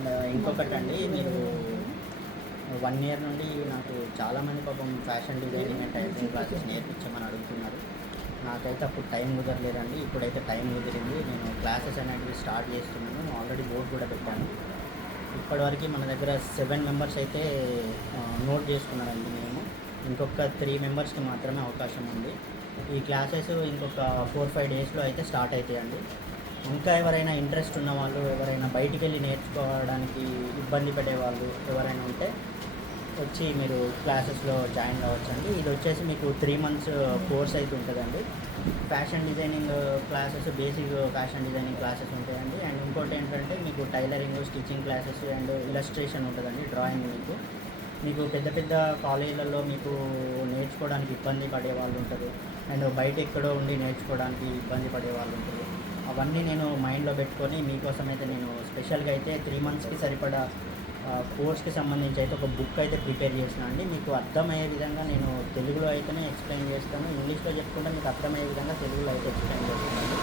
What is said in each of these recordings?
And ఇంకొకటండి, మీరు 1 year నుండి నాకు చాలామంది పాపం fashion designing and tailoring classes నేర్పించమని అడుగుతున్నారు. నాకైతే అప్పుడు టైం కుదరలేదండి. ఇప్పుడైతే టైం కుదిరింది. నేను క్లాసెస్ అనేటివి స్టార్ట్ చేస్తున్నాను. ఆల్రెడీ బోర్డ్ కూడా పెట్టాను. ఇప్పటివరకు మన దగ్గర 7 మెంబర్స్ అయితే నోట్ చేసుకున్నారండి. మేము ఇంకొక 3 మెంబర్స్కి మాత్రమే అవకాశం ఉంది. ఈ క్లాసెస్ ఇంకొక 4-5 డేస్లో అయితే స్టార్ట్ అవుతాయండి. ఇంకా ఎవరైనా ఇంట్రెస్ట్ ఉన్న వాళ్ళు, ఎవరైనా బయటికి వెళ్ళి నేర్చుకోవడానికి ఇబ్బంది పడేవాళ్ళు ఎవరైనా ఉంటే వచ్చి మీరు క్లాసెస్లో జాయిన్ కావచ్చండి. ఇది వచ్చేసి మీకు 3 మంత్స్ కోర్స్ అయితే ఉంటుందండి. Fashion designing classes, basic fashion designing classes ఉంటాయండి. అండ్ ఇంకోటి ఏంటంటే మీకు tailoring, stitching classes and illustration ఉంటుందండి. డ్రాయింగ్ మీకు పెద్ద పెద్ద కాలేజీలలో మీకు నేర్చుకోవడానికి ఇబ్బంది పడే వాళ్ళు ఉంటారు. అండ్ బయట ఎక్కడో ఉండి నేర్చుకోవడానికి ఇబ్బంది పడే వాళ్ళు ఉంటారు. అవన్నీ నేను మైండ్లో పెట్టుకొని మీకోసం అయితే నేను స్పెషల్గా అయితే 3 మంత్స్కి సరిపడా కోర్స్కి సంబంధించి అయితే ఒక బుక్ అయితే ప్రిపేర్ చేసిన అండి. మీకు అర్థమయ్యే విధంగా నేను తెలుగులో అయితేనే ఎక్స్ప్లెయిన్ చేస్తాను. ఇంగ్లీష్లో చెప్పుకుంటే మీకు అర్థమయ్యే విధంగా తెలుగులో అయితే ఎక్స్ప్లెయిన్ చేస్తాను.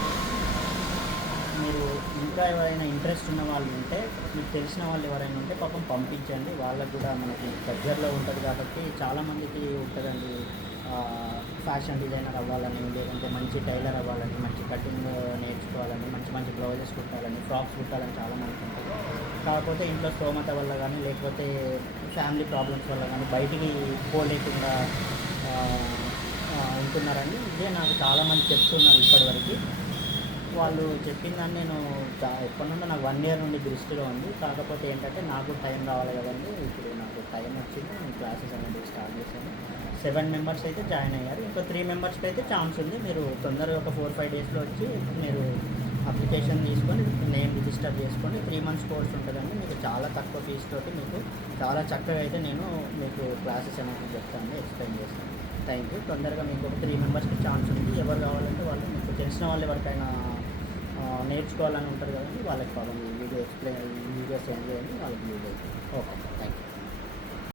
మీరు ఇంకా ఎవరైనా ఇంట్రెస్ట్ ఉన్న వాళ్ళు ఉంటే, మీకు తెలిసిన వాళ్ళు ఎవరైనా ఉంటే పాపం పంపించండి. వాళ్ళకు కూడా మనకి దగ్గరలో ఉంటుంది కాబట్టి చాలామందికి ఉంటుందండి ఫ్యాషన్ డిజైనర్ అవ్వాలని, లేదంటే మంచి టైలర్ అవ్వాలని, మంచి కటింగ్ నేర్చుకోవాలని, మంచి మంచి బ్లౌజెస్ కుట్టాలని, ఫ్రాక్స్ కుట్టాలని చాలామందికి ఉంటుంది. కాకపోతే ఇంట్లో స్తోమత వల్ల కానీ, లేకపోతే ఫ్యామిలీ ప్రాబ్లమ్స్ వల్ల కానీ బయటికి పోలేకుండా ఉంటున్నారండి. ఇదే నాకు చాలామంది చెప్తున్నారు ఇప్పటివరకు. వాళ్ళు చెప్పిన దాన్ని నేను ఎప్పటి నుండో నాకు 1 ఇయర్ నుండి దృష్టిలో ఉంది. కాకపోతే ఏంటంటే నాకు టైం రావాలి కదండి. ఇప్పుడు నాకు టైం వచ్చింది. నేను క్లాసెస్ అనేది స్టార్ట్ చేశాను. 7 మెంబర్స్ అయితే జాయిన్ అయ్యారు. ఇంకా 3 మెంబర్స్కి అయితే ఛాన్స్ ఉంది. మీరు తొందరగా ఒక 4-5 డేస్లో వచ్చి మీరు అప్లికేషన్ తీసుకొని నేమ్ రిజిస్టర్ చేసుకొని 3 మంత్స్ కోర్స్ ఉంటుందండి. మీకు చాలా తక్కువ ఫీజు తోటి మీకు చాలా చక్కగా అయితే నేను మీకు క్లాసెస్ అనేది చెప్తాను, ఎక్స్ప్లెయిన్ చేస్తాను. Thank you. తొందరగా మీకు ఒక 3 మెంబర్స్కి ఛాన్స్ ఉంది. ఎవరు కావాలంటే వాళ్ళు, మీకు తెలిసిన వాళ్ళు ఎవరికైనా నేర్చుకోవాలని ఉంటారు కదండి, వాళ్ళకి పాపం ఈ వీడియో సెండ్ చేయండి, వాళ్ళకి యూజ్ అవుతుంది. Okay, thank you.